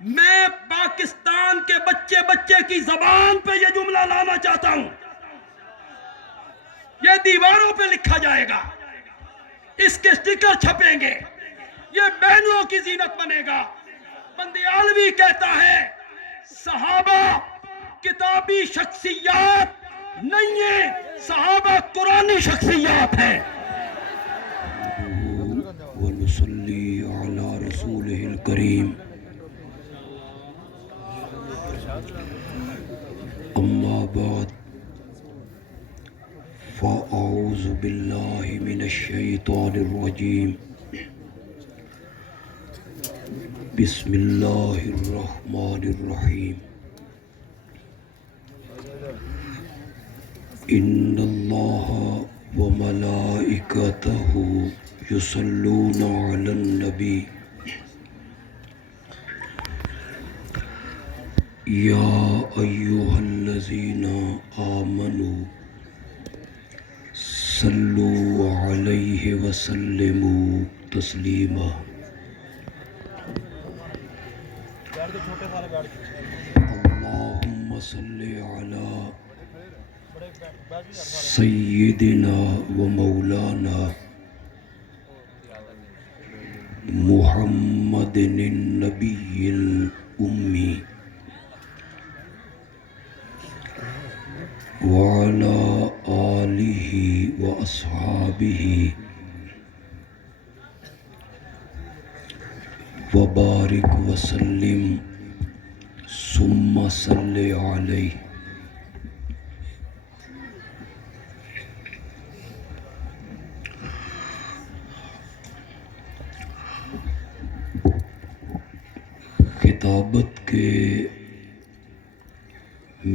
میں پاکستان کے بچے بچے کی زبان پہ یہ جملہ لانا چاہتا ہوں، یہ دیواروں پہ لکھا جائے گا، اس کے سٹیکر چھپیں گے، یہ بہنوں کی زینت بنے گا۔ بندیالوی کہتا ہے صحابہ کتابی شخصیات نہیں ہیں، صحابہ قرآنی شخصیات ہیں۔ ونصلی علی رسولہ الکریم، اما بعد فاعوذ باللہ من الشیطان الرجیم، بسم اللہ الرحمن الرحیم۔ ان اللہ وملائکتہ یصلون علی النبی یا ایہا الذین آمنوا صلوا علیہ وسلموا تسلیما۔ اللہم صل علی سیدنا و مولانا محمد النبی الامی وعلى آلہ و اصحابہ وبارک وسلم ثم صل علیہ۔ خطابت کے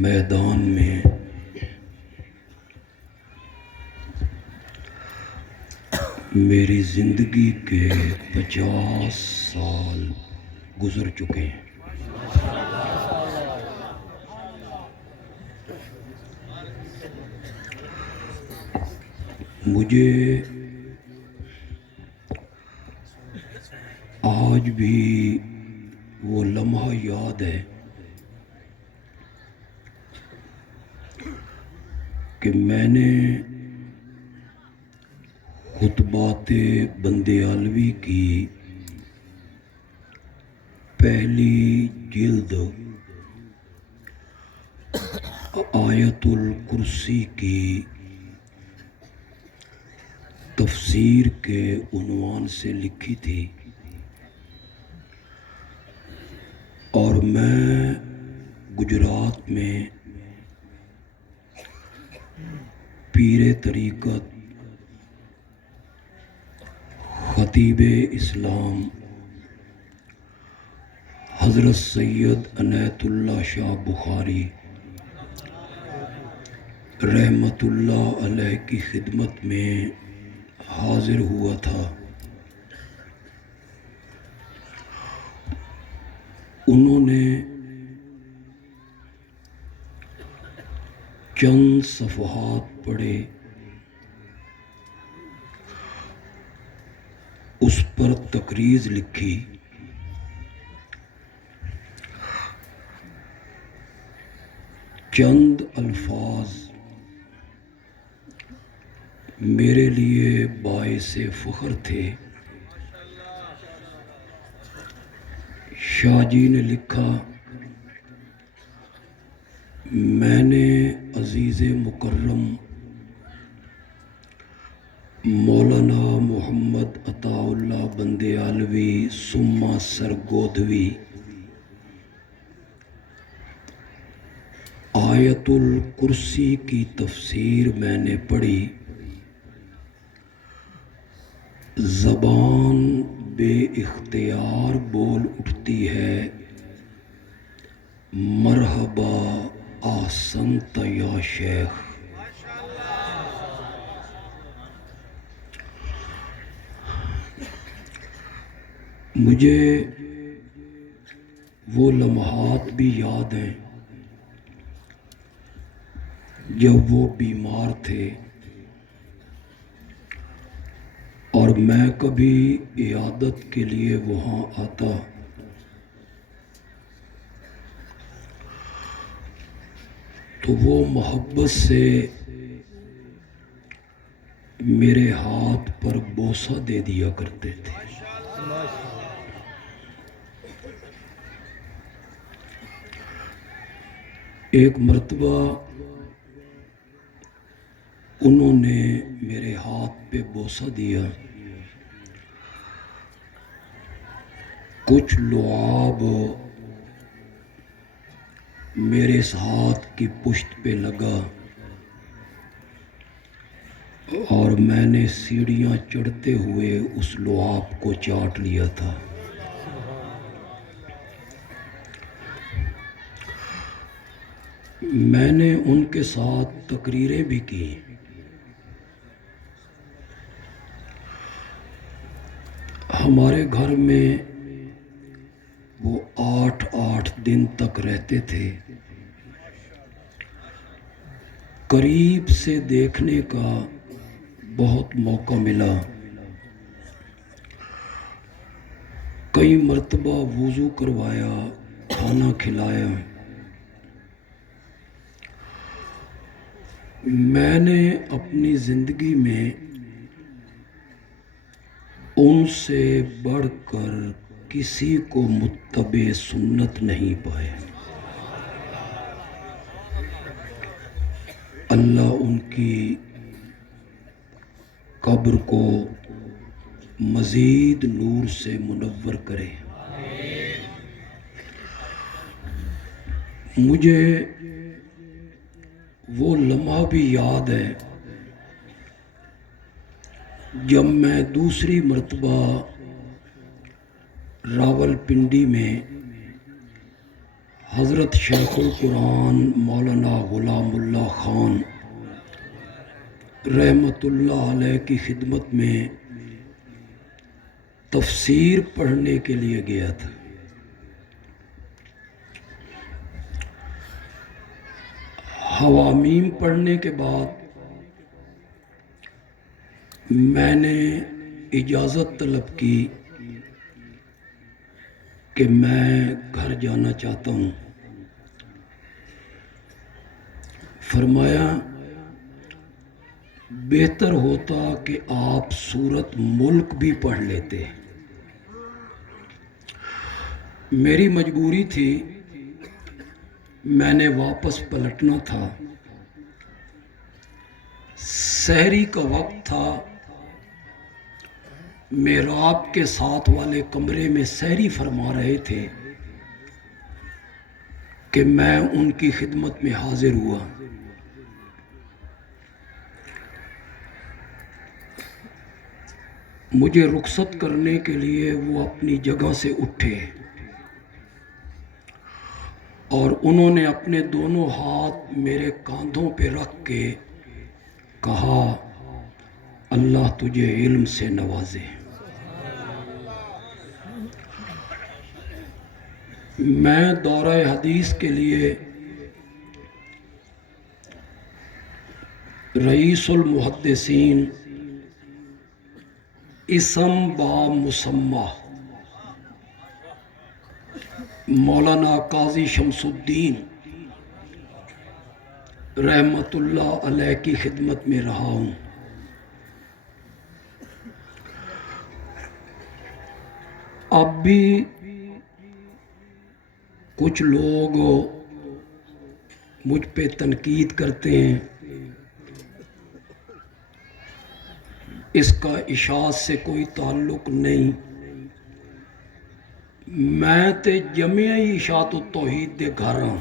میدان میں میری زندگی کے 50 سال گزر چکے ہیں۔ مجھے آج بھی وہ لمحہ یاد ہے کہ میں نے خطبات بندیالوی کی پہلی جلد آیت الکرسی کی تفسیر کے عنوان سے لکھی تھی، اور میں گجرات میں پیر طریقت خطیب اسلام حضرت سید عنایت اللہ شاہ بخاری رحمت اللہ علیہ کی خدمت میں حاضر ہوا تھا۔ انہوں نے چند صفحات پڑھے، اس پر تقریض لکھی، چند الفاظ میرے لیے باعث فخر تھے۔ شاہ جی نے لکھا، میں نے عزیز مکرم مولانا محمد عطا اللہ بندیالوی ثم سرگودھوی آیت الکرسی کی تفسیر میں نے پڑھی، زبان بے اختیار بول اٹھتی ہے، مرحبا احسنت یا شیخ۔ مجھے وہ لمحات بھی یاد ہیں جب وہ بیمار تھے اور میں کبھی عیادت کے لیے وہاں آتا تو وہ محبت سے میرے ہاتھ پر بوسہ دے دیا کرتے تھے۔ ایک مرتبہ انہوں نے میرے ہاتھ پہ بوسہ دیا، کچھ لعاب میرے اس ہاتھ کی پشت پہ لگا اور میں نے سیڑھیاں چڑھتے ہوئے اس لعاب کو چاٹ لیا تھا۔ میں نے ان کے ساتھ تقریریں بھی کی۔ ہمارے گھر میں وہ 8 دن تک رہتے تھے۔ قریب سے دیکھنے کا بہت موقع ملا۔ کئی مرتبہ وضو کروایا، کھانا کھلایا۔ میں نے اپنی زندگی میں ان سے بڑھ کر کسی کو متبع سنت نہیں پایا۔ اللہ ان کی قبر کو مزید نور سے منور کرے۔ مجھے وہ لمحہ بھی یاد ہے جب میں دوسری مرتبہ راولپنڈی میں حضرت شیخ القرآن مولانا غلام اللہ خان رحمت اللہ علیہ کی خدمت میں تفسیر پڑھنے کے لیے گیا تھا۔ حوامیم پڑھنے کے بعد میں نے اجازت طلب کی کہ میں گھر جانا چاہتا ہوں۔ فرمایا بہتر ہوتا کہ آپ سورت ملک بھی پڑھ لیتے۔ میری مجبوری تھی، میں نے واپس پلٹنا تھا۔ سحری کا وقت تھا، محراب کے ساتھ والے کمرے میں سحری فرما رہے تھے کہ میں ان کی خدمت میں حاضر ہوا۔ مجھے رخصت کرنے کے لیے وہ اپنی جگہ سے اٹھے اور انہوں نے اپنے دونوں ہاتھ میرے کاندھوں پہ رکھ کے کہا اللہ تجھے علم سے نوازے۔ میں دورہ حدیث کے لیے رئیس المحدثین اسم با مسمہ مولانا قاضی شمس الدین رحمت اللہ علیہ کی خدمت میں رہا ہوں۔ اب بھی کچھ لوگ مجھ پہ تنقید کرتے ہیں، اس کا اشاعت سے کوئی تعلق نہیں۔ میں تے جمعہ اشاعت التوحید دے گھر ہوں۔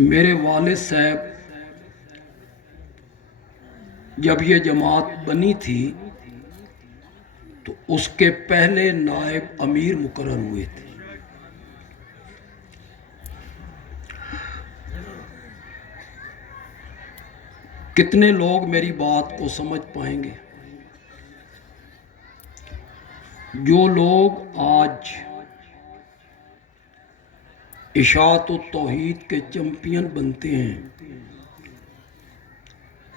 میرے والد صاحب جب یہ جماعت بنی تھی تو اس کے پہلے نائب امیر مقرر ہوئے تھے۔ کتنے لوگ میری بات کو سمجھ پائیں گے؟ جو لوگ آج اشاعت التوحید کے چیمپئن بنتے ہیں،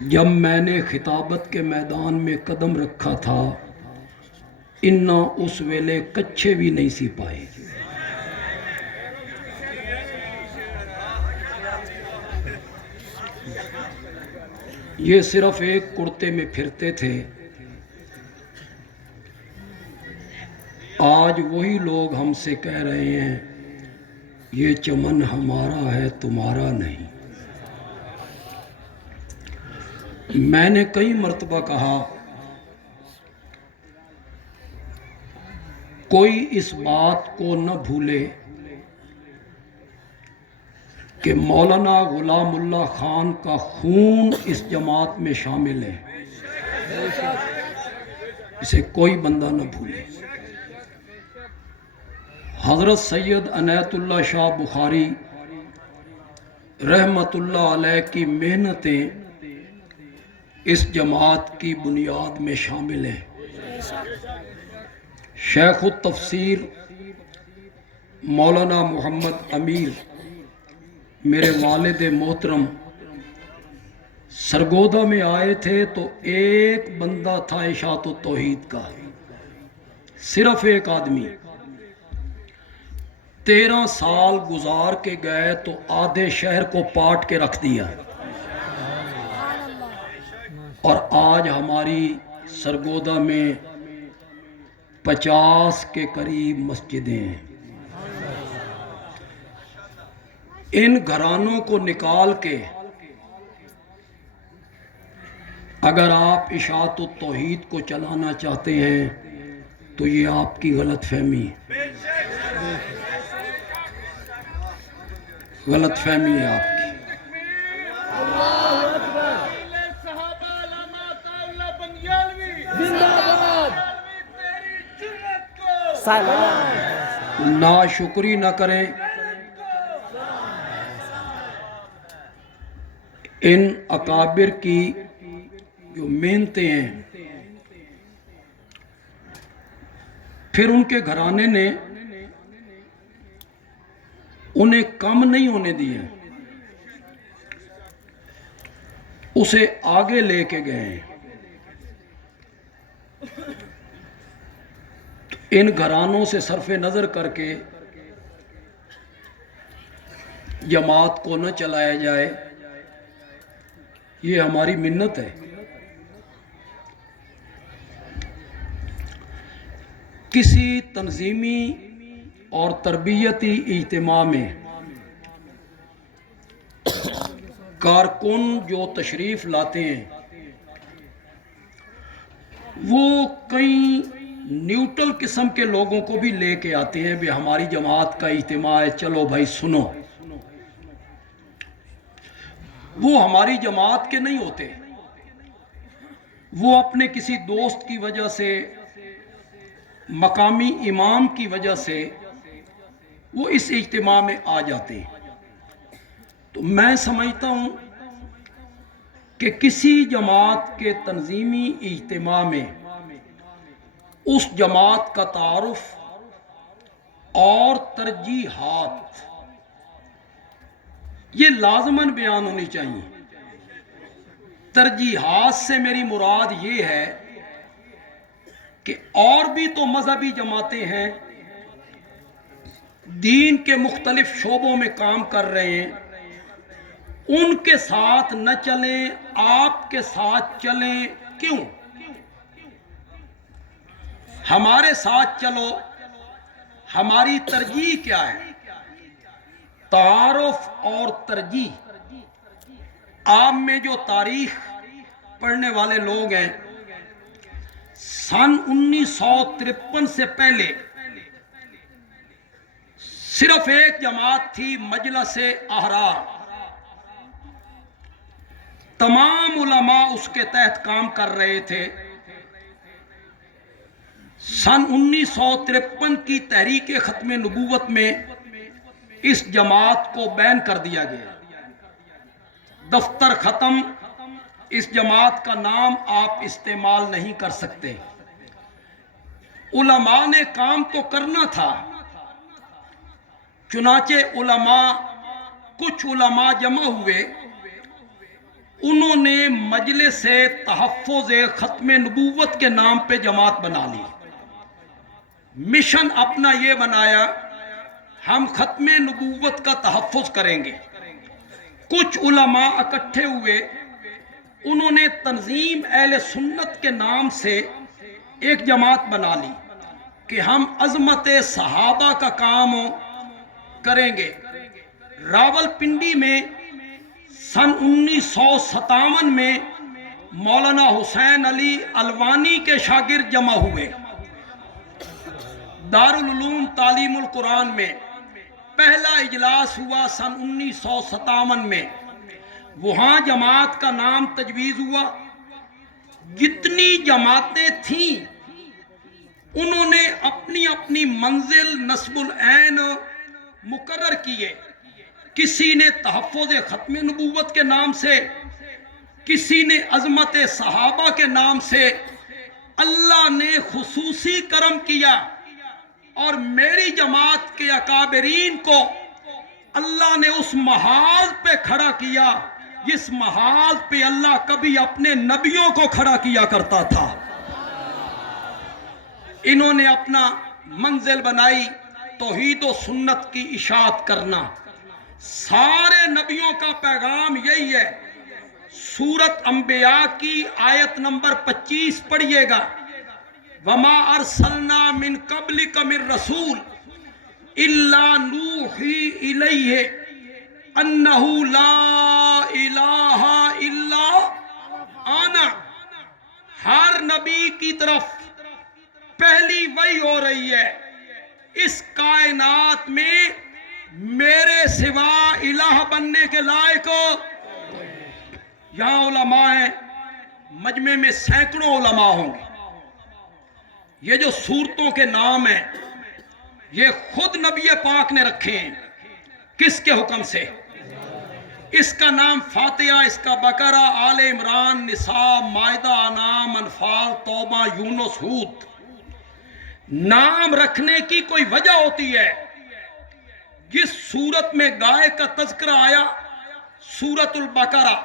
جب میں نے خطابت کے میدان میں قدم رکھا تھا انہاں اس ویلے کچھے بھی نہیں سی پائے۔ یہ صرف ایک کرتے میں پھرتے تھے، آج وہی لوگ ہم سے کہہ رہے ہیں یہ چمن ہمارا ہے تمہارا نہیں۔ میں نے کئی مرتبہ کہا کوئی اس بات کو نہ بھولے کہ مولانا غلام اللہ خان کا خون اس جماعت میں شامل ہے، اسے کوئی بندہ نہ بھولے۔ حضرت سید عنایت اللہ شاہ بخاری رحمت اللہ علیہ کی محنتیں اس جماعت کی بنیاد میں شامل ہیں۔ شیخ التفسیر مولانا محمد امیر میرے والد محترم سرگودا میں آئے تھے تو ایک بندہ تھا اشاعت التوحید کا، صرف ایک آدمی۔ 13 سال گزار کے گئے تو آدھے شہر کو پاٹ کے رکھ دیا، اور آج ہماری سرگودا میں 50 کے قریب مسجدیں ہیں۔ ان گھرانوں کو نکال کے اگر آپ اشاعت التوحید کو چلانا چاہتے ہیں تو یہ آپ کی غلط فہمی ہے، غلط فہمی ہے آپ کی۔ ناشکری نہ کریں، ان اکابر کی جو محنتیں ہیں، پھر ان کے گھرانے نے انہیں کم نہیں ہونے دیے، اسے آگے لے کے گئے ہیں۔ ان گھرانوں سے صرف نظر کر کے جماعت کو نہ چلایا جائے، یہ ہماری منت ہے۔ کسی تنظیمی اور تربیتی اجتماع میں کارکن جو تشریف لاتے ہیں وہ کئی نیوٹرل قسم کے لوگوں کو بھی لے کے آتے ہیں، بھی ہماری جماعت کا اجتماع ہے، چلو بھائی سنو۔ وہ ہماری جماعت کے نہیں ہوتے، وہ اپنے کسی دوست کی وجہ سے، مقامی امام کی وجہ سے وہ اس اجتماع میں آ جاتے ہیں۔ تو میں سمجھتا ہوں کہ کسی جماعت کے تنظیمی اجتماع میں اس جماعت کا تعارف اور ترجیحات یہ لازماً بیان ہونی چاہیے۔ ترجیحات سے میری مراد یہ ہے کہ اور بھی تو مذہبی جماعتیں ہیں، دین کے مختلف شعبوں میں کام کر رہے ہیں، ان کے ساتھ نہ چلیں، آپ کے ساتھ چلیں، کیوں؟ ہمارے ساتھ چلو، ہماری ترجیح کیا ہے؟ تعارف اور ترجیح۔ آپ میں جو تاریخ پڑھنے والے لوگ ہیں، سن 1953 سے پہلے صرف ایک جماعت تھی، مجلس احرار۔ تمام علماء اس کے تحت کام کر رہے تھے۔ سن 1953 کی تحریک ختم نبوت میں اس جماعت کو بین کر دیا گیا، دفتر ختم، اس جماعت کا نام آپ استعمال نہیں کر سکتے۔ علماء نے کام تو کرنا تھا، چنانچہ کچھ علماء جمع ہوئے، انہوں نے مجلس تحفظ ختم نبوت کے نام پہ جماعت بنا لی۔ مشن اپنا یہ بنایا، ہم ختم نبوت کا تحفظ کریں گے۔ کچھ علماء اکٹھے ہوئے، انہوں نے تنظیم اہل سنت کے نام سے ایک جماعت بنا لی کہ ہم عظمت صحابہ کا کام کریں گے۔ راول پنڈی میں سن 1957 میں مولانا حسین علی الوانی کے شاگرد جمع ہوئے۔ دارالعلوم تعلیم القرآن میں پہلا اجلاس ہوا سن 1957 میں، وہاں جماعت کا نام تجویز ہوا۔ جتنی جماعتیں تھیں انہوں نے اپنی اپنی منزل نسب العین مقرر کیے۔ کسی نے تحفظ ختم نبوت کے نام سے، کسی نے عظمت صحابہ کے نام سے۔ اللہ نے خصوصی کرم کیا اور میری جماعت کے اکابرین کو اللہ نے اس محاذ پہ کھڑا کیا جس محاذ پہ اللہ کبھی اپنے نبیوں کو کھڑا کیا کرتا تھا۔ انہوں نے اپنا منزل بنائی توحید و سنت کی اشاعت کرنا۔ سارے نبیوں کا پیغام یہی ہے۔ سورت انبیاء کی آیت نمبر 25 پڑھیے گا، وَمَا أَرْسَلْنَا مِن قَبْلِكَ مِن رَسُولٍ إِلَّا نُوحِي إِلَيْهِ أَنَّهُ لَا إِلَٰهَ إِلَّا أَنَا۔ ہر نبی کی طرف پہلی وحی ہو رہی ہے، اس کائنات میں میرے سوا الہ بننے کے لائق یہاں علماء ہیں، مجمع میں سینکڑوں علماء ہوں گے۔ یہ جو صورتوں کے نام ہیں یہ خود نبی پاک نے رکھے ہیں۔ کس کے حکم سے؟ اس کا نام فاتحہ، اس کا بقرہ، آل عمران، نساء، مائدہ، انعام، انفال، توبہ، یونس، ہود۔ نام رکھنے کی کوئی وجہ ہوتی ہے۔ جس صورت میں گائے کا تذکرہ آیا سورت البقرہ،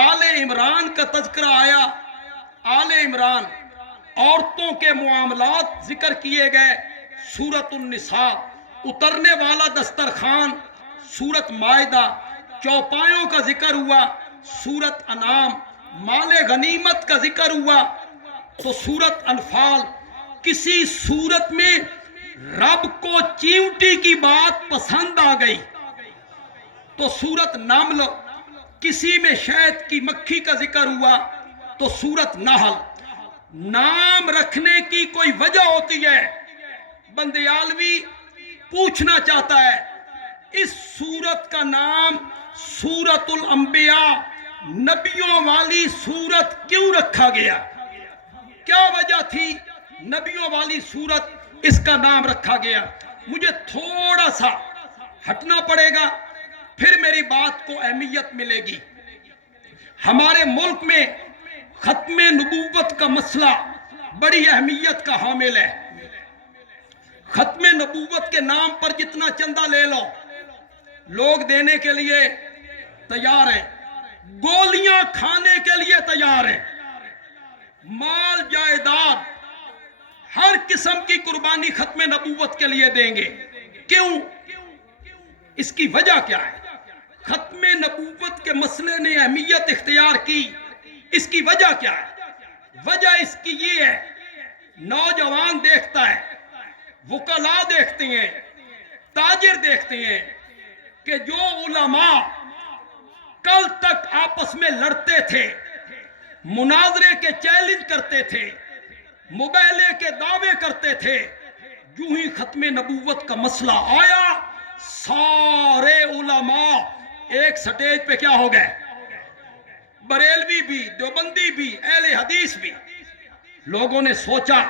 آل عمران کا تذکرہ آیا آل عمران، عورتوں کے معاملات ذکر کیے گئے سورت النساء، اترنے والا دسترخوان سورت مائدہ، چوپایوں کا ذکر ہوا سورت انعام، مال غنیمت کا ذکر ہوا تو سورت انفال۔ کسی سورت میں رب کو چیونٹی کی بات پسند آ گئی تو سورت نمل، کسی میں شہد کی مکھی کا ذکر ہوا تو سورت نحل۔ نام رکھنے کی کوئی وجہ ہوتی ہے۔ بندیالوی پوچھنا چاہتا ہے اس سورت کا نام سورت الانبیاء، نبیوں والی سورت کیوں رکھا گیا؟ کیا وجہ تھی نبیوں والی سورت اس کا نام رکھا گیا؟ مجھے تھوڑا سا ہٹنا پڑے گا پھر میری بات کو اہمیت ملے گی۔ ہمارے ملک میں ختم نبوت کا مسئلہ بڑی اہمیت کا حامل ہے۔ ختم نبوت کے نام پر جتنا چندہ لے لو لوگ دینے کے لیے تیار ہیں، گولیاں کھانے کے لیے تیار ہیں، مال جائیداد ہر قسم کی قربانی ختم نبوت کے لیے دیں گے۔ کیوں؟ اس کی وجہ کیا ہے؟ ختم نبوت کے مسئلے نے اہمیت اختیار کی، اس کی وجہ کیا ہے؟ وجہ اس کی یہ ہے، نوجوان دیکھتا ہے، وکلاء دیکھتے ہیں، تاجر دیکھتے ہیں کہ جو علماء کل تک آپس میں لڑتے تھے، مناظرے کے چیلنج کرتے تھے، مباہلے کے دعوے کرتے تھے، جو ہی ختم نبوت کا مسئلہ آیا سارے علماء ایک سٹیج پہ کیا ہو گئے؟ بریلوی بھی، دیوبندی بھی، اہل حدیث بھی۔ لوگوں نے سوچا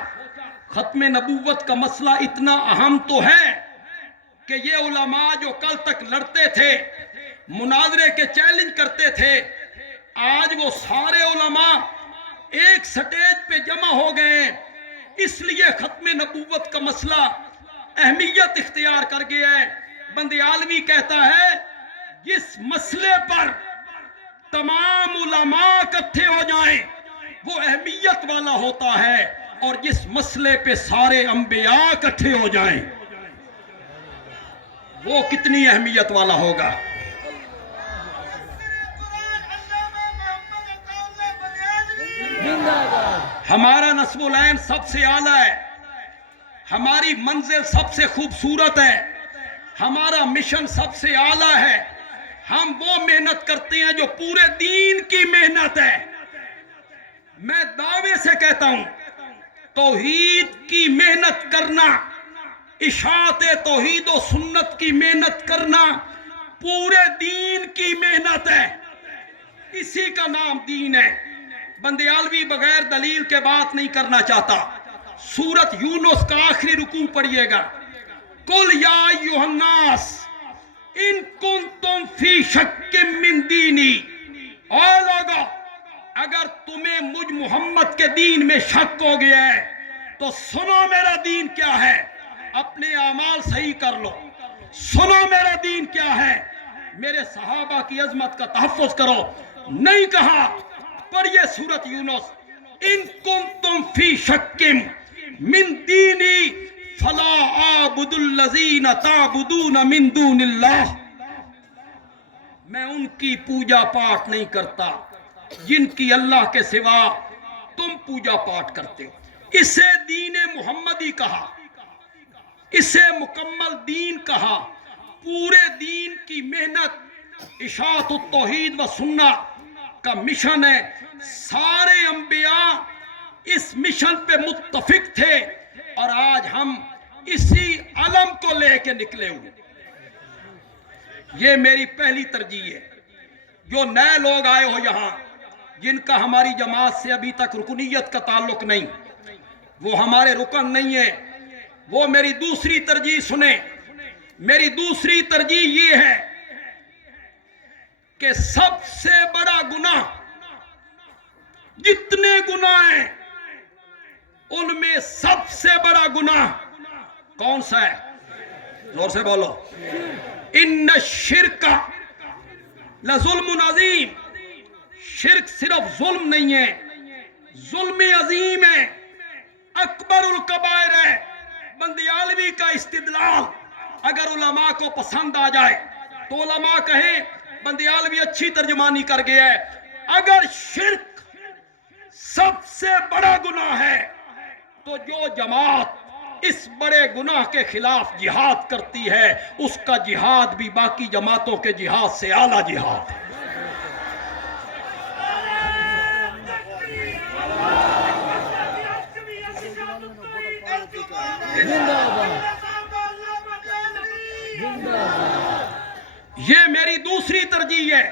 ختم نبوت کا مسئلہ اتنا اہم تو ہے کہ یہ علماء جو کل تک لڑتے تھے، مناظرے کے چیلنج کرتے تھے، آج وہ سارے علماء ایک سٹیج پہ جمع ہو گئے، اس لیے ختم نبوت کا مسئلہ اہمیت اختیار کر گیا ہے۔ بندیالوی کہتا ہے جس مسئلے پر تمام علماء اکٹھے ہو جائیں وہ اہمیت والا ہوتا ہے، اور جس مسئلے پہ سارے انبیاء اکٹھے ہو جائیں وہ کتنی اہمیت والا ہوگا۔ ہمارا نسب العین سب سے اعلیٰ ہے، ہماری منزل سب سے خوبصورت ہے، ہمارا مشن سب سے اعلیٰ ہے۔ ہم وہ محنت کرتے ہیں جو پورے دین کی محنت ہے۔ میں دعوے سے کہتا ہوں توحید کی محنت کرنا، اشاعت توحید و سنت کی محنت کرنا پورے دین کی محنت ہے، اسی کا نام دین ہے۔ بندیالوی بغیر دلیل کے بات نہیں کرنا چاہتا۔ سورت یونس کا آخری رکوع پڑھیے گا، قل یا ایھا الناس ان کنتم فی شک من دینی، اے لوگو اگر تمہیں مجھ محمد کے دین میں شک ہو گیا ہے تو سنو میرا دین کیا ہے، اپنے اعمال صحیح کر لو، سنو میرا دین کیا ہے، میرے صحابہ کی عظمت کا تحفظ کرو۔ نہیں کہا، پڑھیے سورت یونس، ان کنتم فی شک من دینی فلا اعبد الذین تعبدون من دون اللہ، میں ان کی پوجا پاٹ نہیں کرتا جن کی اللہ کے سوا تم پوجا پاٹ کرتے ہو۔ اسے دین محمدی کہا، اسے مکمل دین کہا۔ پورے دین کی محنت اشاعت التوحید و سنت کا مشن ہے۔ سارے انبیاء اس مشن پہ متفق تھے اور آج ہم اسی علم کو لے کے نکلے ہوئے۔ یہ میری پہلی ترجیح ہے۔ جو نئے لوگ آئے ہو یہاں جن کا ہماری جماعت سے ابھی تک رکنیت کا تعلق نہیں، وہ ہمارے رکن نہیں ہیں، وہ میری دوسری ترجیح سنیں۔ میری دوسری ترجیح یہ ہے کہ سب سے بڑا گناہ، جتنے گناہ ہیں ان میں سب سے بڑا گناہ کون سا ہے؟ زور سے بولو، ان الشرک لظلم عظیم۔ شرک صرف ظلم نہیں ہے، ظلم عظیم ہے، اکبر الکبائر ہے۔ بندیالوی کا استدلال اگر علماء کو پسند آ جائے تو علماء کہیں بندیالوی اچھی ترجمانی کر گیا ہے۔ اگر شرک سب سے بڑا گناہ ہے تو جو جماعت اس بڑے گناہ کے خلاف جہاد کرتی ہے اس کا جہاد بھی باقی جماعتوں کے جہاد سے اعلیٰ جہاد ہے۔ یہ میری دوسری ترجیح ہے۔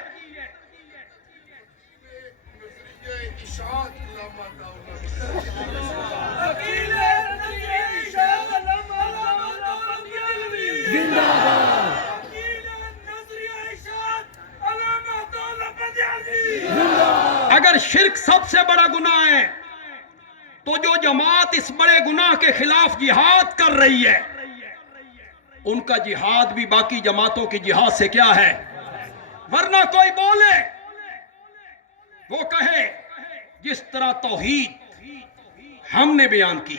اگر شرک سب سے بڑا گناہ ہے تو جو جماعت اس بڑے گناہ کے خلاف جہاد کر رہی ہے ان کا جہاد بھی باقی جماعتوں کی جہاد سے کیا ہے؟ ورنہ کوئی بولے، وہ کہے جس طرح توحید ہم نے بیان کی،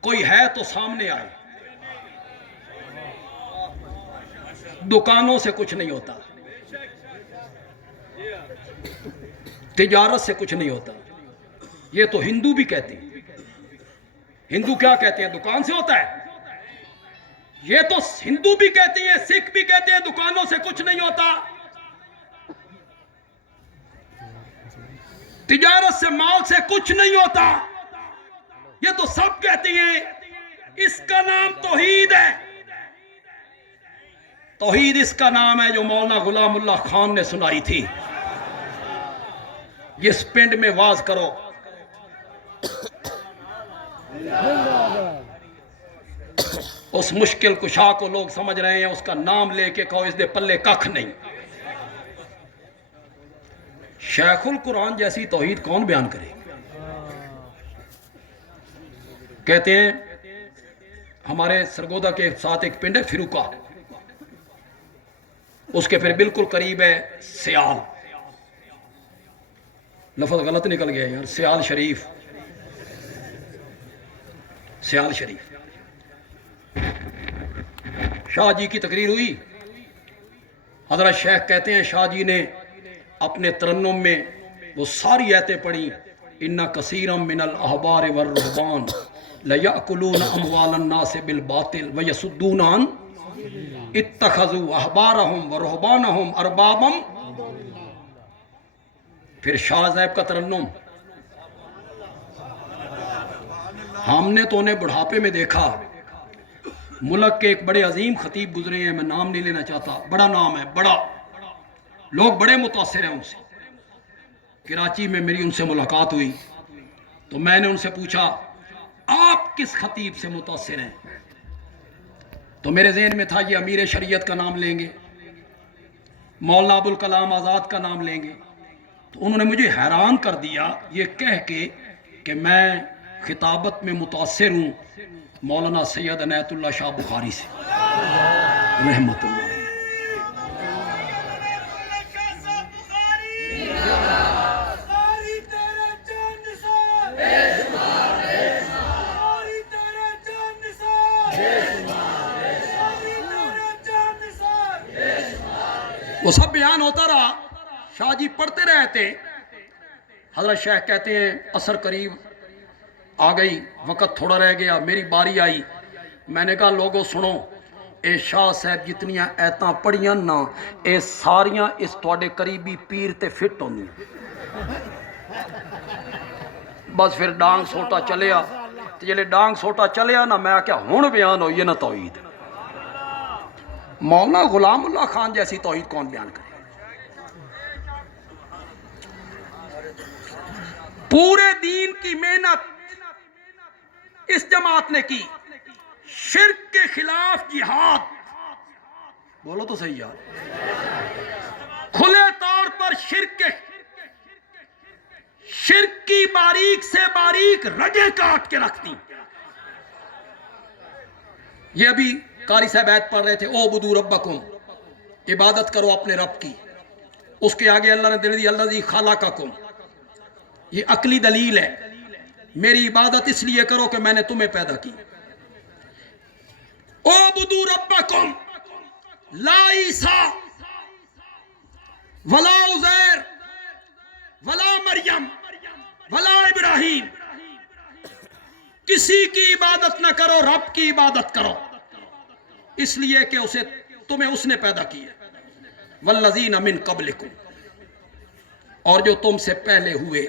کوئی ہے تو سامنے آئے۔ دکانوں سے کچھ نہیں ہوتا، تجارت سے کچھ نہیں ہوتا، یہ تو ہندو بھی کہتے ہیں۔ ہندو کیا کہتے ہیں؟ دکان سے ہوتا ہے۔ یہ تو ہندو بھی کہتے ہیں، سکھ بھی کہتے ہیں دکانوں سے کچھ نہیں ہوتا، تجارت سے مال سے کچھ نہیں ہوتا، یہ تو سب کہتے ہیں۔ اس کا نام توحید ہے۔ توحید اس کا نام ہے جو مولانا غلام اللہ خان نے سنائی تھی، جس پنڈ میں واز کرو اس مشکل کشا کو لوگ سمجھ رہے ہیں، اس کا نام لے کے کہو اس دے پلے ککھ نہیں۔ شیخ القرآن جیسی توحید کون بیان کرے؟ کہتے ہیں ہمارے سرگودا کے ساتھ ایک پنڈ ہے فروکا، اس کے پھر بالکل قریب ہے سیال، لفظ غلط نکل گیا یار، سیال شریف، سیال شریف۔ شاہ جی کی تقریر ہوئی، حضرت شیخ کہتے ہیں شاہ جی نے اپنے ترنم میں وہ ساری آیتیں پڑھی ان کثیرا من الاحبار والرہبان لیأکلون اموال الناس بالباطل ویصدون عن اتخذوا احبارہم ورہبانہم اربابا. پھر شاہ زیب کا ترنم. ہم نے تو انہیں بڑھاپے میں دیکھا. ملک کے ایک بڑے عظیم خطیب گزرے ہیں, میں نام نہیں لینا چاہتا, بڑا نام ہے, بڑا لوگ بڑے متاثر ہیں ان سے. کراچی میں میری ان سے ملاقات ہوئی تو میں نے ان سے پوچھا آپ کس خطیب سے متاثر ہیں؟ تو میرے ذہن میں تھا یہ امیر شریعت کا نام لیں گے, مولانا ابوالکلام آزاد کا نام لیں گے. تو انہوں نے مجھے حیران کر دیا یہ کہہ کے کہ میں خطابت میں متاثر ہوں مولانا سید عنایت اللہ شاہ بخاری سے رحمت اللہ. وہ سب بیان ہوتا رہا, شاہ جی پڑھتے رہے تھے. حضرت شیخ کہتے ہیں عصر قریب آ گئی, وقت تھوڑا رہ گیا, میری باری آئی. میں نے کہا لوگوں سنو, اے شاہ صاحب جتنیاں ایتاں پڑھیاں نا اے ساریاں اس تواڈے قریبی پیر تے فٹ ہوندی. بس پھر ڈانگ سوٹا چلیا, تے جلے ڈانگ سوٹا چلیا نا میں کیا ہن بیان ہوئی نا توحید. مولانا غلام اللہ خان جیسی توحید کون بیان کرے؟ پورے دین کی محنت اس جماعت نے کی, شرک کے خلاف جہاد, بولو تو صحیح یار, کھلے طور پر شرک کی باریک سے باریک رگیں کاٹ کے رکھتی. یہ ابھی قاری صاحب آیت پڑھ رہے تھے, او بدو ربکم, عبادت کرو اپنے رب کی. اس کے آگے اللہ نے دل دی الذی خلقکم, یہ عقلی دلیل ہے, میری عبادت اس لیے کرو کہ میں نے تمہیں پیدا کی. او بدو ربکم لا عیسیٰ ولا عزیر ولا مریم ولا ابراہیم, کسی کی عبادت نہ کرو, رب کی عبادت کرو, اس لیے کہ تمہیں اس نے پیدا کیا. والذین من قبلکم, اور جو تم سے پہلے ہوئے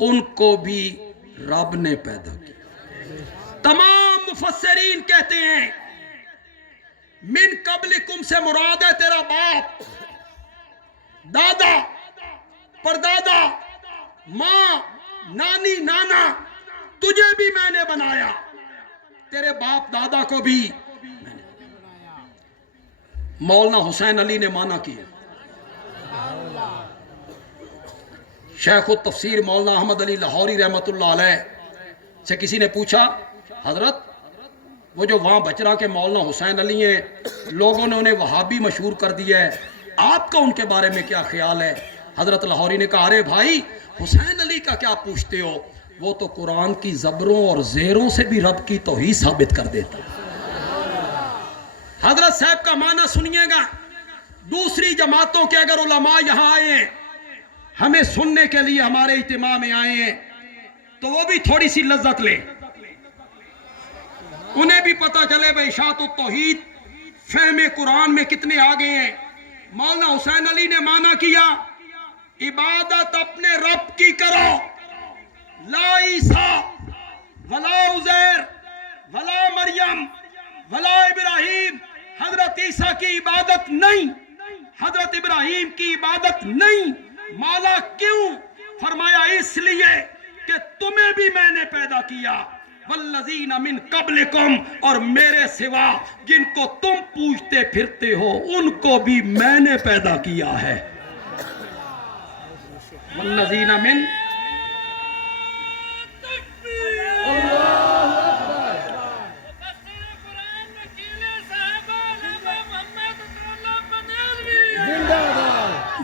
ان کو بھی رب نے پیدا کیا. تمام مفسرین کہتے ہیں من قبلکم سے مراد ہے تیرا باپ, دادا, پردادا, ماں, نانی, نانا, تجھے بھی میں نے بنایا, تیرے باپ دادا کو بھی میں نے. مولانا حسین علی نے مانا کیا. شیخ التفسیر مولانا احمد علی لاہوری رحمت اللہ علیہ سے کسی نے پوچھا حضرت وہ جو وہاں بچرا کے مولانا حسین علی ہیں, لوگوں نے انہیں وہابی مشہور کر دیا ہے, آپ کا ان کے بارے میں کیا خیال ہے؟ حضرت لاہوری نے کہا ارے بھائی حسین علی کا کیا پوچھتے ہو, وہ تو قرآن کی زبروں اور زیروں سے بھی رب کی توحید ثابت کر دیتا. حضرت صاحب کا معنی سنیے گا. دوسری جماعتوں کے اگر علماء یہاں آئے ہیں, ہمیں سننے کے لیے ہمارے اجتماع میں آئے ہیں, تو وہ بھی تھوڑی سی لذت لیں, انہیں بھی پتہ چلے بھائی اشاعت التوحید فہم قرآن میں کتنے آگے ہیں. مولانا حسین علی نے مانا کیا عبادت اپنے رب کی کرو, لا عیسیٰ ولا عزیر ولا مریم ولا ابراہیم. حضرت عیسیٰ کی عبادت نہیں, حضرت ابراہیم کی عبادت نہیں. مولا کیوں؟ فرمایا اس لیے کہ تمہیں بھی میں نے پیدا کیا. والذین من قبلکم, اور میرے سوا جن کو تم پوچھتے پھرتے ہو ان کو بھی میں نے پیدا کیا ہے. والذین من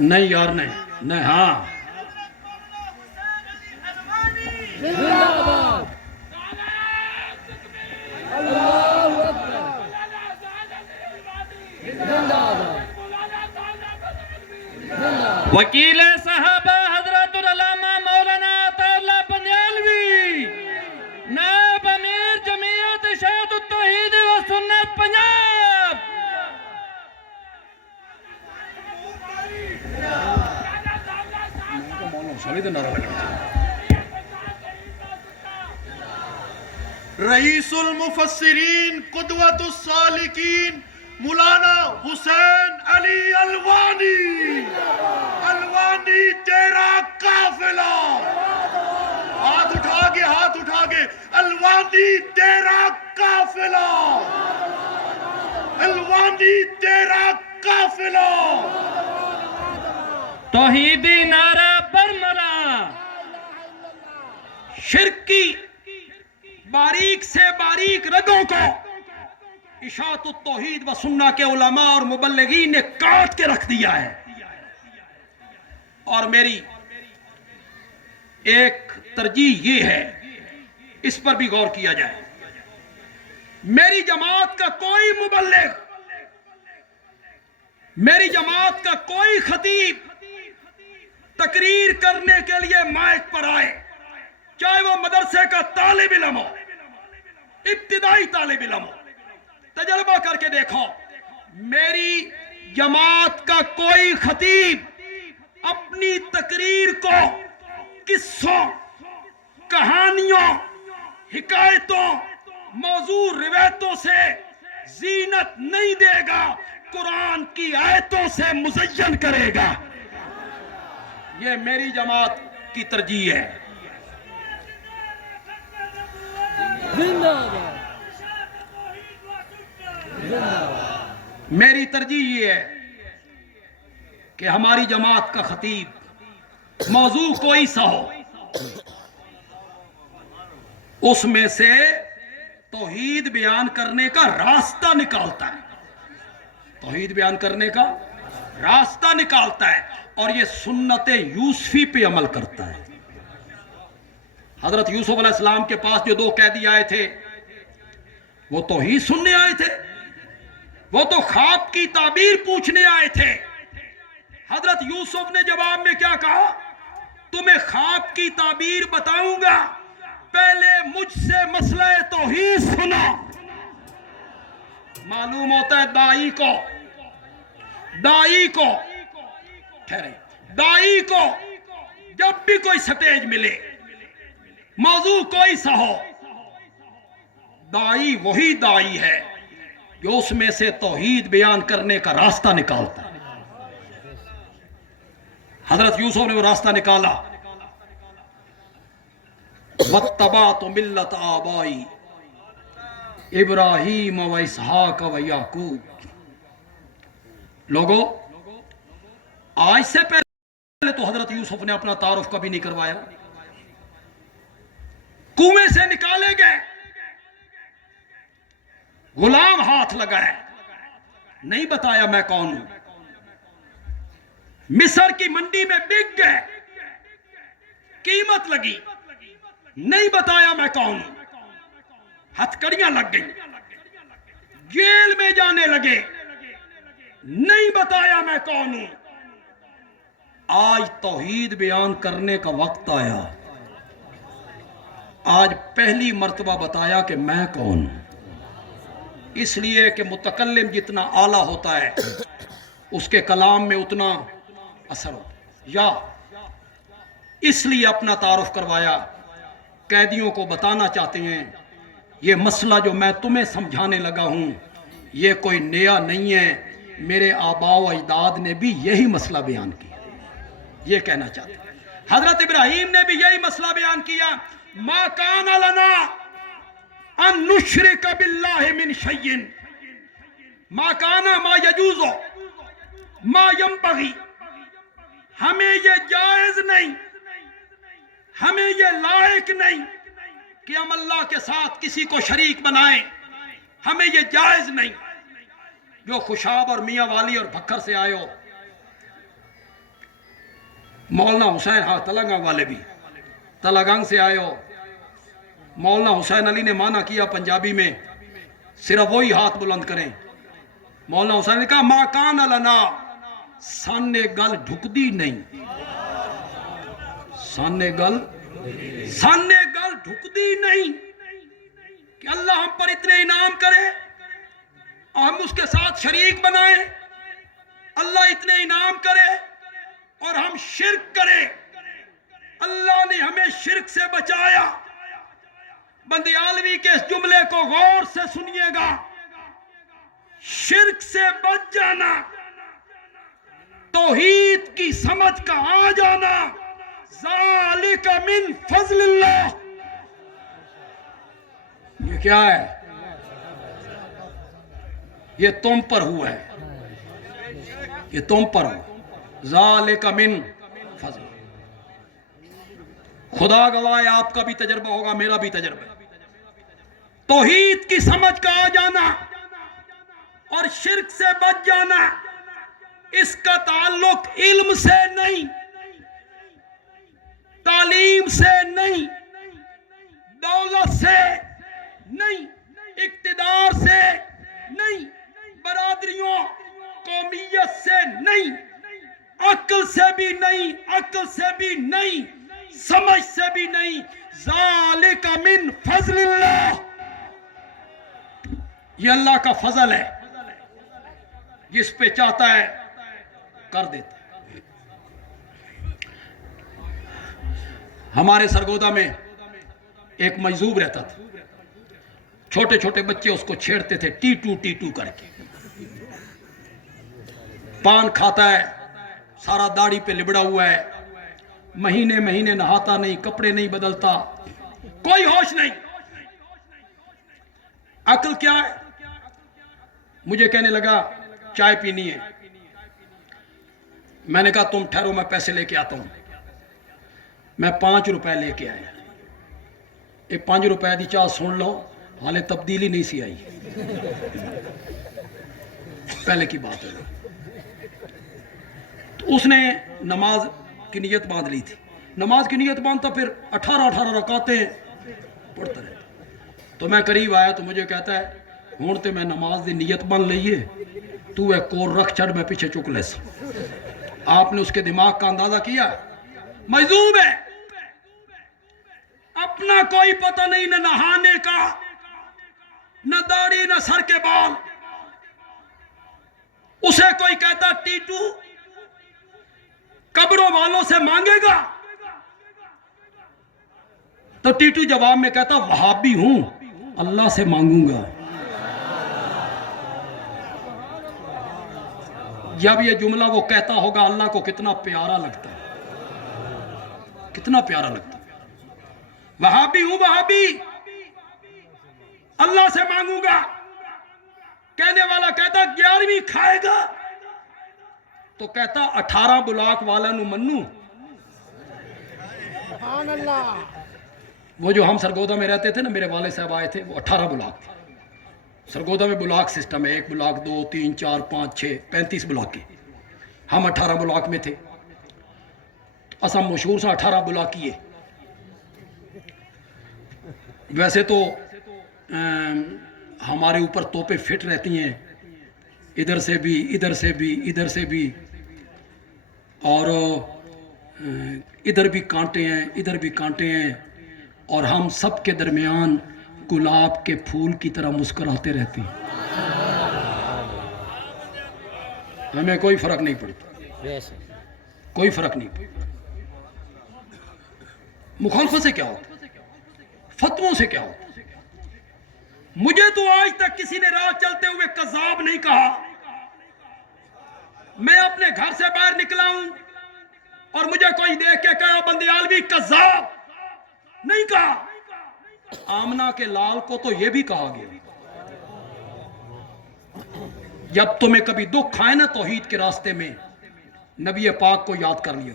نہیں یار نہیں ہاں وکیل صحابہ حضرت العلامہ مولانا عطا اللہ سوری تو نعرہ لگنا چاہیے. رئیس المفسرین قدوۃ السالکین مولانا حسین علی الوانی. الوانی تیرا قافلہ. ہاتھ اٹھا کے الوانی تیرا قافلہ. الوانی تیرا قافلہ. توحیدی نعرہ برملا. شرک کی باریک سے باریک رگوں کو اشاعت التوحید و سنہ کے علماء اور مبلغین نے کاٹ کے رکھ دیا ہے. اور میری ایک ترجیح یہ ہے، اس پر بھی غور کیا جائے. میری جماعت کا کوئی مبلغ، میری جماعت کا کوئی خطیب تقریر کرنے کے لیے مائک پر آئے، چاہے وہ مدرسے کا طالب علم ہو، ابتدائی طالب علم ہو، تجربہ کر کے دیکھو. میری جماعت کا کوئی خطیب اپنی تقریر کو قصوں، کہانیوں، حکایتوں، موضوع روایتوں سے زینت نہیں دے گا، قرآن کی آیتوں سے مزین کرے گا. یہ میری جماعت کی ترجیح ہے. میری ترجیح یہ ہے کہ ہماری جماعت کا خطیب موضوع کوئی سا ہو، اس میں سے توحید بیان کرنے کا راستہ نکالتا ہے. توحید بیان کرنے کا راستہ نکالتا ہے اور یہ سنت یوسفی پہ عمل کرتا ہے. حضرت یوسف علیہ السلام کے پاس جو دو قیدی آئے تھے، وہ توحید سننے آئے تھے، وہ تو خواب کی تعبیر پوچھنے آئے تھے. حضرت یوسف نے جواب میں کیا کہا؟ تمہیں خواب کی تعبیر بتاؤں گا، پہلے مجھ سے مسئلہ توحید سنا. معلوم ہوتا ہے دائی کو جب بھی کوئی سٹیج ملے، موضوع کوئی سا ہو، دائی وہی دائی ہے جو اس میں سے توحید بیان کرنے کا راستہ نکالتا ہے. حضرت یوسف نے وہ راستہ نکالا. وَاتَّبَعْتُ مِلَّةَ آبَائِي ابراہیم و اسحاق و یعقوب. لوگو، آج سے پہلے تو حضرت یوسف نے اپنا تعارف کبھی نہیں کروایا. کنویں سے نکالے گئے، غلام ہاتھ لگائے، نہیں بتایا میں کون ہوں. مصر کی منڈی میں بک گئے، قیمت لگی، نہیں بتایا میں کون ہوں. ہتھکڑیاں لگ گئی، جیل میں جانے لگے، نہیں بتایا میں کون ہوں. آج توحید بیان کرنے کا وقت آیا. آج پہلی مرتبہ بتایا کہ میں کون ہوں. اس لیے کہ متکلم جتنا اعلیٰ ہوتا ہے اس کے کلام میں اتنا اثر ہوتا ہے. یا اس لیے اپنا تعارف کروایا. قیدیوں کو بتانا چاہتے ہیں یہ مسئلہ جو میں تمہیں سمجھانے لگا ہوں یہ کوئی نیا نہیں ہے، میرے آباء و اجداد نے بھی یہی مسئلہ بیان کیا. یہ کہنا چاہتے ہیں. حضرت ابراہیم نے بھی یہی مسئلہ بیان کیا. ما کان لنا ان نشرک باللہ من شیء ما کان ما یجوز ما ینبغی. ہمیں یہ جائز نہیں، ہمیں یہ لائق نہیں کہ ہم اللہ کے ساتھ کسی کو شریک بنائیں. ہمیں یہ جائز نہیں. جو خوشاب اور میاں والی اور بھکر سے آئے ہو، مولانا حسین، ہاں تلنگانگ والے بھی تلنگانگ سے آئے ہو، مولانا حسین علی نے مانا کیا پنجابی میں، صرف وہی ہاتھ بلند کریں. مولانا حسین نے کہا ما کان لنا، سانے گل ڈھکدی نہیں، سانے گل ڈھکدی نہیں کہ اللہ ہم پر اتنے انعام کرے اور ہم اس کے ساتھ شریک بنائیں. اللہ اتنے انعام کرے اور ہم شرک کریں اللہ نے ہمیں شرک سے بچایا. بندیالوی کے اس جملے کو غور سے سنیے گا. شرک سے بچ جانا, توحید کی سمجھ کا آ جانا, ذالک من فضل اللہ. یہ کیا ہے؟ یہ تم پر ہوا ہے, یہ تم پر ہوا. ذالک من فضل. خدا گواہ ہے, آپ کا بھی تجربہ ہوگا, میرا بھی تجربہ ہے. توحید کی سمجھ کا آ جانا اور شرک سے بچ جانا, اس کا تعلق علم سے نہیں, تعلیم سے نہیں, دولت سے نہیں, اقتدار سے نہیں, برادریوں قومیت سے نہیں, عقل سے بھی نہیں, عقل سے بھی نہیں, سمجھ سے بھی نہیں. ذالک من فضل اللہ. یہ اللہ کا فضل ہے, جس پہ چاہتا ہے کر دیتا ہے. ہمارے سرگودا میں ایک مجذوب رہتا تھا. چھوٹے چھوٹے بچے اس کو چھیڑتے تھے ٹیٹو ٹیٹو کر کے. پان کھاتا ہے, سارا داڑھی پہ لبڑا ہوا ہے, مہینے مہینے نہاتا نہیں, کپڑے نہیں بدلتا, کوئی ہوش نہیں. عقل کیا ہے؟ مجھے کہنے لگا چائے پینی ہے. میں نے کہا تم ٹھہرو, میں پیسے لے کے آتا ہوں. میں 5 روپے لے کے آیا. یہ 5 روپے دی چاہ سن لو, حالے تبدیلی نہیں سی آئی, پہلے کی بات ہے. تو اس نے نماز کی نیت باندھ لی تھی. نماز کی نیت باندھتا پھر 18 رکعتیں پڑھتا رہتا. تو میں قریب آیا تو مجھے کہتا ہے ہون تے میں نماز دی نیت بن لئیے, تو ہے کور رکھ چڑھ, میں پیچھے چک لیس. آپ نے اس کے دماغ کا اندازہ کیا؟ مجذوب ہے, اپنا کوئی پتہ نہیں, نہ نہانے کا, نہ داڑھی, نہ سر کے بال. اسے کوئی کہتا ٹیٹو, قبروں والوں سے مانگے گا, تو ٹیٹو جواب میں کہتا وہابی ہوں, اللہ سے مانگوں گا. جب یہ جملہ وہ کہتا ہوگا, اللہ کو کتنا پیارا لگتا ہے, کتنا پیارا لگتا ہے. وہابی ہوں, وہابی, اللہ سے مانگوں گا. کہنے والا کہتا 11ویں کھائے گا, تو کہتا 18 بلاک والا نو منو. سبحان اللہ. وہ جو ہم سرگودا میں رہتے تھے نا, میرے والد صاحب آئے تھے, وہ 18 بلاک تھے. سرگودا میں بلاک سسٹم ہے, 1 بلاک 2 3 4 5 6 35 بلاک کے. ہم 18 بلاک میں تھے. اصل مشہور سا 18 بلاک کیے. ویسے تو ہمارے اوپر توپیں فٹ رہتی ہیں, ادھر سے بھی, ادھر سے بھی, ادھر سے بھی, اور ادھر بھی کانٹے ہیں, ادھر بھی کانٹے ہیں, اور ہم سب کے درمیان گلاب کے پھول کی طرح مسکراتے رہتے ہیں. ہمیں کوئی فرق نہیں پڑتا, کوئی فرق نہیں پڑتا. مخالفت سے کیا ہوتا, فتووں سے کیا ہوتا. مجھے تو آج تک کسی نے راہ چلتے ہوئے کذاب نہیں کہا. میں اپنے گھر سے باہر نکلا ہوں اور مجھے کوئی دیکھ کے کہا بندیالوی کذاب, نہیں کہا. آمنہ کے لال کو تو یہ بھی کہا گیا. جب تمہیں کبھی دکھ آئے نا توحید کے راستے میں, نبی پاک کو یاد کر لیا.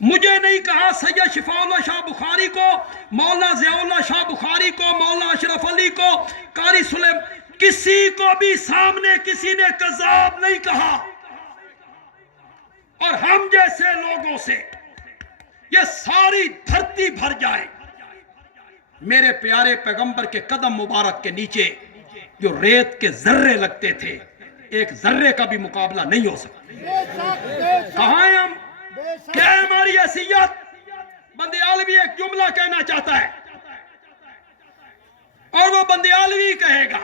مجھے نہیں کہا سید شفاء اللہ شاہ بخاری کو, مولانا ضیاء اللہ شاہ بخاری کو, مولانا اشرف علی کو, قاری سلیم, کسی کو بھی سامنے کسی نے کذاب نہیں کہا. اور ہم جیسے لوگوں سے یہ ساری دھرتی بھر جائے, میرے پیارے پیغمبر کے قدم مبارک کے نیچے جو ریت کے ذرے لگتے تھے, ایک ذرے کا بھی مقابلہ نہیں ہو سکتا. کہاں ہیں ہم؟ کیا ہے ہماری حیثیت؟ بندیالوی ایک جملہ کہنا چاہتا ہے اور وہ بندیالوی کہے گا.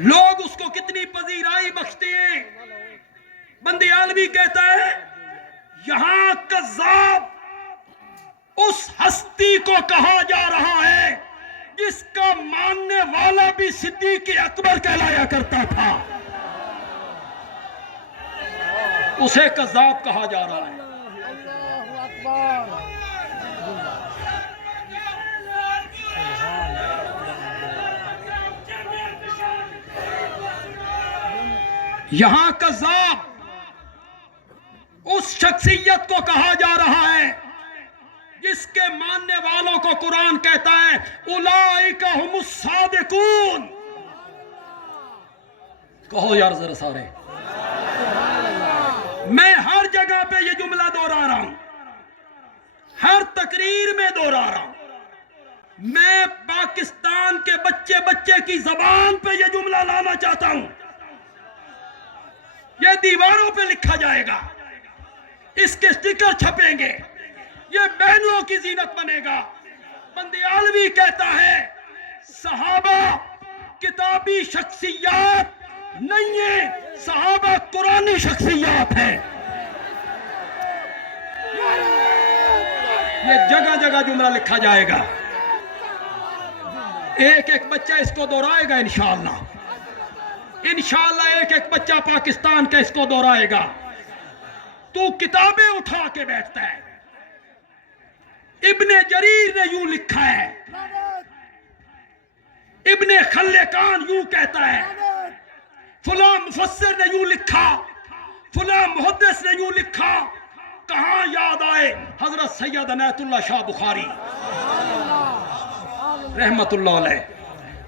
لوگ اس کو کتنی پذیرائی بخشتے ہیں. بندیالوی کہتا ہے یہاں کذاب اس ہستی کو کہا جا رہا ہے جس کا ماننے والا بھی صدیق اکبر کہلایا کرتا تھا، اسے کذاب کہا جا رہا ہے۔ یہاں کذاب اس شخصیت کو کہا جا رہا ہے جس کے ماننے والوں کو قرآن کہتا ہے اولئک ہم الصادقون۔ کہو یار ذرا سارے، میں ہر جگہ پہ یہ جملہ دوہرا رہا ہوں، ہر تقریر میں دوہرا رہا ہوں، میں پاکستان کے بچے بچے کی زبان پہ یہ جملہ لانا چاہتا ہوں، یہ دیواروں پہ لکھا جائے گا، اس کے سٹیکر چھپیں گے، یہ بہنوں کی زینت بنے گا۔ بندیالوی کہتا ہے صحابہ کتابی شخصیات نہیں ہیں، صحابہ قرآنی شخصیات ہیں۔ یہ جگہ جگہ جملہ لکھا جائے گا، ایک ایک بچہ اس کو دہرائے گا انشاءاللہ، انشاءاللہ ایک ایک بچہ پاکستان کا اس کو دہرائے گا۔ تو کتابیں اٹھا کے بیٹھتا ہے، ابن جریر نے یوں لکھا ہے، ابن خلقان یوں کہتا ہے، فلاں مفسر نے یوں لکھا، فلاں محدث نے یوں لکھا، کہاں یاد آئے حضرت سید عنایت اللہ شاہ بخاری رحمت اللہ علیہ۔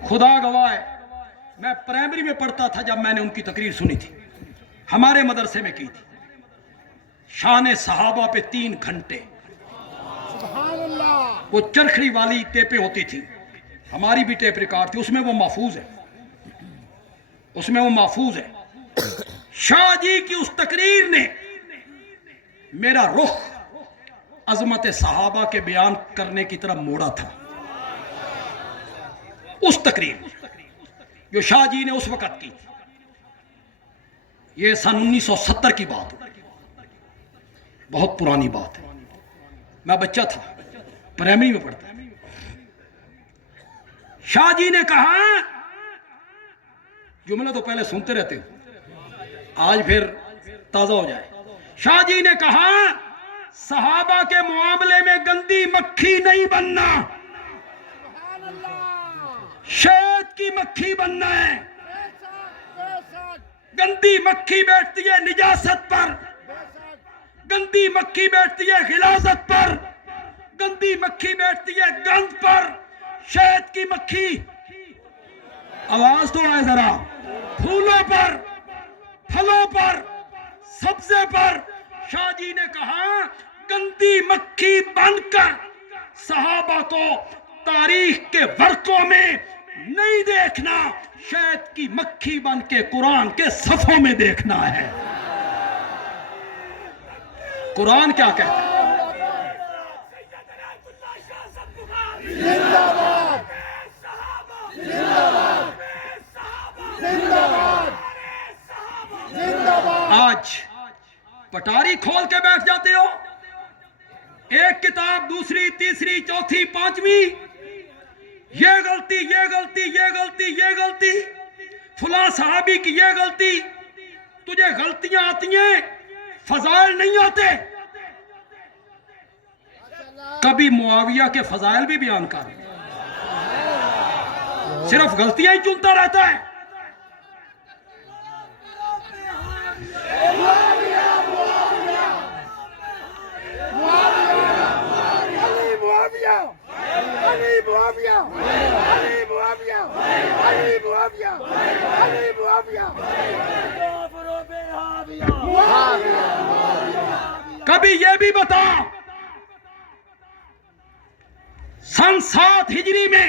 خدا گواہ ہے، میں پرائمری میں پڑھتا تھا جب میں نے ان کی تقریر سنی تھی، ہمارے مدرسے میں کی تھی، شان صحابہ پہ 3 گھنٹے، وہ چرخڑی والی ٹیپیں ہوتی تھی، ہماری بھی ٹیپ ریکارڈ تھی، اس میں وہ محفوظ ہے، اس میں وہ محفوظ ہے۔ شاہ جی کی اس تقریر نے میرا رخ عظمت صحابہ کے بیان کرنے کی طرف موڑا تھا، اس تقریر جو شاہ جی نے اس وقت کی تھی، یہ سن 1970 کی بات ہے، بہت پرانی بات ہے، میں بچہ تھا، پرائمری میں پڑھتا۔ شاہ جی نے کہا، جملہ تو پہلے سنتے رہتے ہو، آج پھر تازہ ہو جائے۔ شاہ جی نے کہا صحابہ کے معاملے میں گندی مکھی نہیں بننا، شہد کی مکھی بننا ہے۔ گندی مکھی بیٹھتی ہے نجاست پر، گندی مکھی بیٹھتی ہے غلاظت پر، گندی مکھی بیٹھتی ہے گند پر، شہد کی مکھی، آواز تو آئے ذرا، پھولوں پر، پھلوں پر، سبزے پر۔ شاہ جی نے کہا گندی مکھی بن کر صحابہ کو تاریخ کے ورقوں میں نہیں دیکھنا، شہد کی مکھی بن کے قرآن کے صفوں میں دیکھنا ہے۔ قرآن کیا کہتا ہے؟ آج پٹاری کھول کے بیٹھ جاتے ہو، ایک کتاب دوسری تیسری چوتھی پانچویں، یہ غلطی یہ غلطی یہ غلطی یہ غلطی، فلاں صحابی کی یہ غلطی۔ تجھے غلطیاں آتی ہیں، فضائل نہیں آتے۔ کبھی معاویہ کے فضائل بھی بیان کر، صرف غلطیاں ہی چنتا رہتا ہے۔ کبھی یہ بھی بتا، سن 7 ہجری میں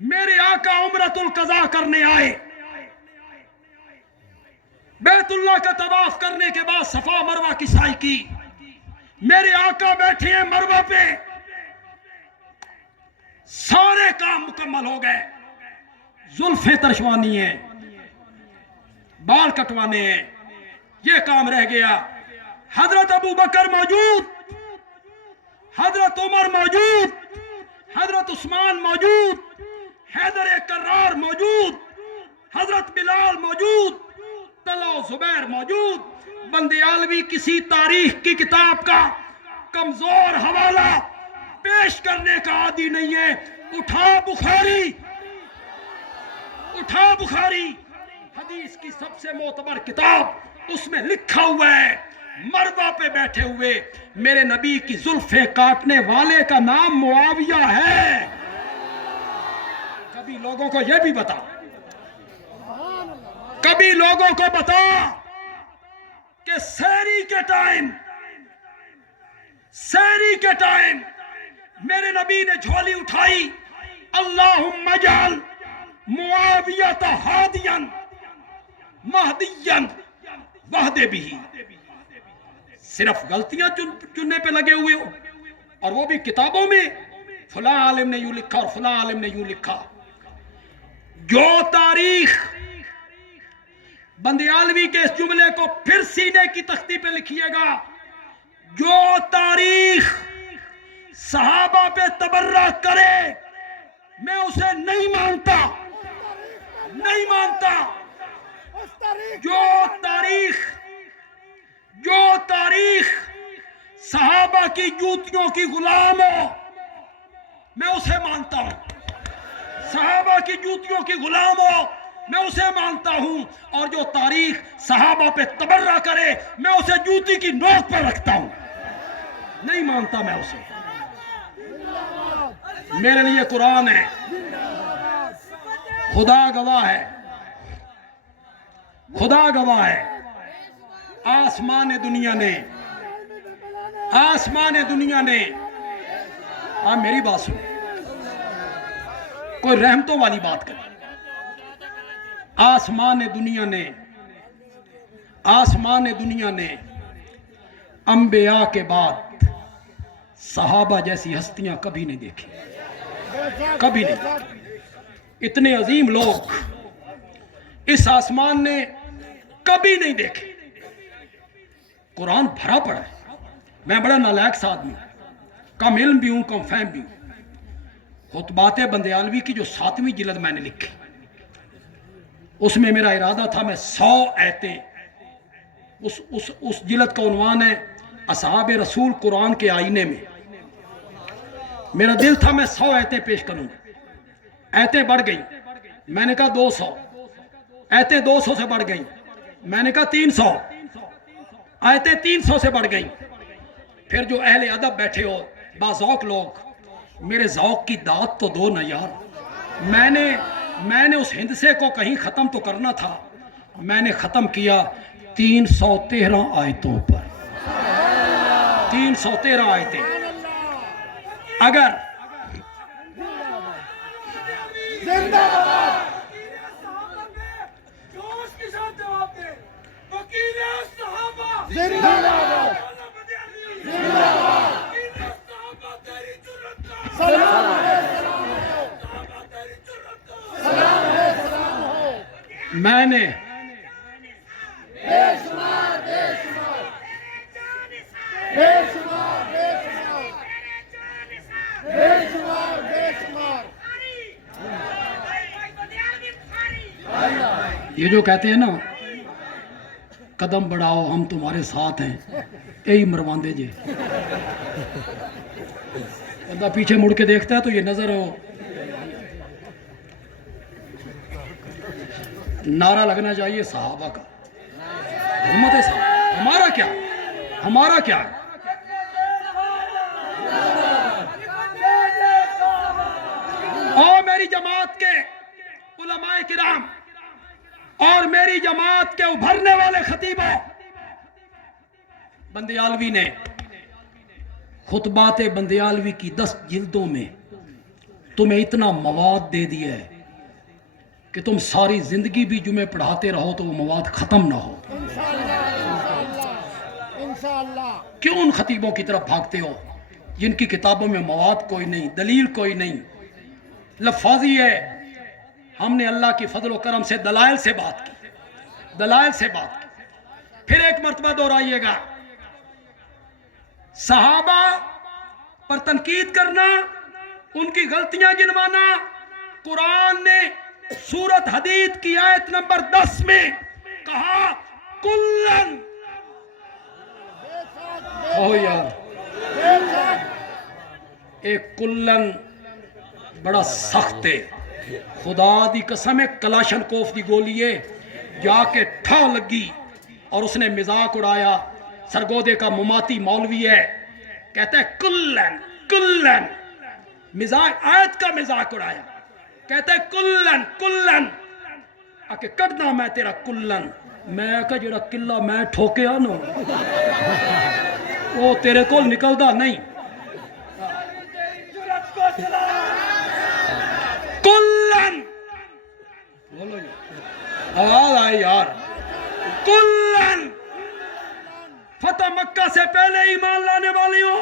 میرے آقا عمرۃ القضاء کرنے آئے، بیت اللہ کا طواف کرنے کے بعد صفا مروہ کی سعی کی، میرے آقا بیٹھے ہیں مروہ پہ، سارے کام مکمل ہو گئے، زلفیں ترشوانی ہیں، بال کٹوانے ہیں، یہ کام رہ گیا، حضرت ابو بکر موجود، حضرت عمر موجود، حضرت عثمان موجود، حیدر کرار موجود، حضرت بلال موجود، طلحہ و زبیر موجود۔ بندیالوی کسی تاریخ کی کتاب کا کمزور حوالہ پیش کرنے کا عادی نہیں ہے۔ اٹھا بخاری، اٹھا بخاری، حدیث کی سب سے معتبر کتاب، اس میں لکھا ہوا ہے مروہ پہ بیٹھے ہوئے میرے نبی کی زلفیں کاٹنے والے کا نام معاویہ ہے۔ کبھی لوگوں کو یہ بھی بتا، کبھی لوگوں کو بتا کہ سحری کے ٹائم میرے نبی نے جھولی اٹھائی، اللہم اجعل معاویہ ہادیا مہدیا وحدہ بھی، صرف غلطیاں چننے پہ لگے ہوئے ہو، اور وہ بھی کتابوں میں فلاں عالم نے یوں لکھا اور فلاں عالم نے یوں لکھا۔ جو تاریخ بندیالوی کے اس جملے کو پھر سینے کی تختی پہ لکھیے گا، جو تاریخ صحابہ پہ تبرہ کرے میں اسے نہیں مانتا، نہیں مانتا۔ جو تاریخ صحابہ کی جوتیوں کی غلام ہو میں اسے مانتا ہوں، صحابہ کی جوتیوں کی غلام ہو میں اسے مانتا ہوں، اور جو تاریخ صحابہ پہ تبرہ کرے میں اسے جوتی کی نوک پر رکھتا ہوں، نہیں مانتا میں اسے۔ میرے لیے قرآن ہے، خدا گواہ ہے، خدا گواہ ہے، آسمان دنیا نے، آسمان دنیا نے، آپ میری بات سنیں، کوئی رحمتوں والی بات کریں۔ آسمان دنیا نے انبیاء کے بعد صحابہ جیسی ہستیاں کبھی نہیں دیکھی، کبھی نہیں۔ اتنے عظیم لوگ اس آسمان نے کبھی نہیں دیکھے۔ قرآن بھرا پڑا ہے، میں بڑا نالائق سا آدمی ہوں، کم علم بھی ہوں، کم فہم بھی ہوں۔ خطبات بندیالوی کی جو 7ویں جلد میں نے لکھی، اس میں میرا ارادہ تھا میں 100 آیتیں، اس جلد کا عنوان ہے اصحاب رسول قرآن کے آئینے میں، میرا دل تھا میں 100 آیتیں پیش کروں گا۔ آیتیں بڑھ گئیں، میں نے کہا 200، آیتیں 200 سے بڑھ گئیں، میں نے کہا 300، آیتیں 300 سے بڑھ گئیں۔ پھر جو اہل ادب بیٹھے ہو، باذوق لوگ، میرے ذوق کی داد تو دو نا یار۔ میں نے اس ہندسے کو کہیں ختم تو کرنا تھا، میں نے ختم کیا 313 آیتوں پر، 313 آیتیں۔ اگر میں نے یہ جو کہتے ہیں نا قدم بڑھاؤ ہم تمہارے ساتھ ہیں، یہی مرواندے جے۔ بندہ پیچھے مڑ کے دیکھتا ہے تو یہ نظر ہو نعرہ لگنا چاہیے صحابہ کا، حرمت صحابہ۔ ہمارا کیا، ہمارا کیا ہے؟ اور میری جماعت کے علماء کرام اور میری جماعت کے ابھرنے والے خطیبوں، بندیالوی نے خطبات بندیالوی کی 10 جلدوں میں تمہیں اتنا مواد دے دیا ہے کہ تم ساری زندگی بھی جمعے پڑھاتے رہو تو وہ مواد ختم نہ ہو۔ کیوں ان خطیبوں کی طرف بھاگتے ہو جن کی کتابوں میں مواد کوئی نہیں، دلیل کوئی نہیں، لفاظی ہے؟ ہم نے اللہ کی فضل و کرم سے دلائل سے بات کی، دلائل سے بات کی۔ پھر ایک مرتبہ دہرائیے گا، صحابہ پر تنقید کرنا، ان کی غلطیاں گنوانا۔ قرآن نے سورت حدید کی آیت نمبر 10 میں کہا کلن، او یار ایک کلن بڑا سخت ہے، خدا دی قسم ہے، کلاشن کوف دی گولی ہے، جا کے ٹھا لگی اور اس نے مذاق اڑایا۔ سرگودے کا مماتی مولوی ہے، کہتا ہے کلن کلن، مذاق، آیت کا مذاق اڑایا، کہتا ہے کلن کلن، آکے کٹنا میں تیرا کلن، میں کہا جڑا قلعہ میں ٹھوکیا نو وہ تیرے کو نکلدا نہیں۔ کلن، بولو آواز آئی یار، کلن، فتح مکہ سے پہلے ایمان لانے والے ہو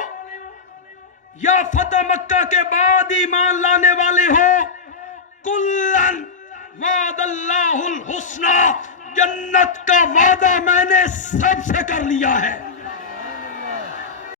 یا فتح مکہ کے بعد ایمان لانے والے ہو، کلن وعد اللہ الحسنى، جنت کا وعدہ میں نے سب سے کر لیا ہے۔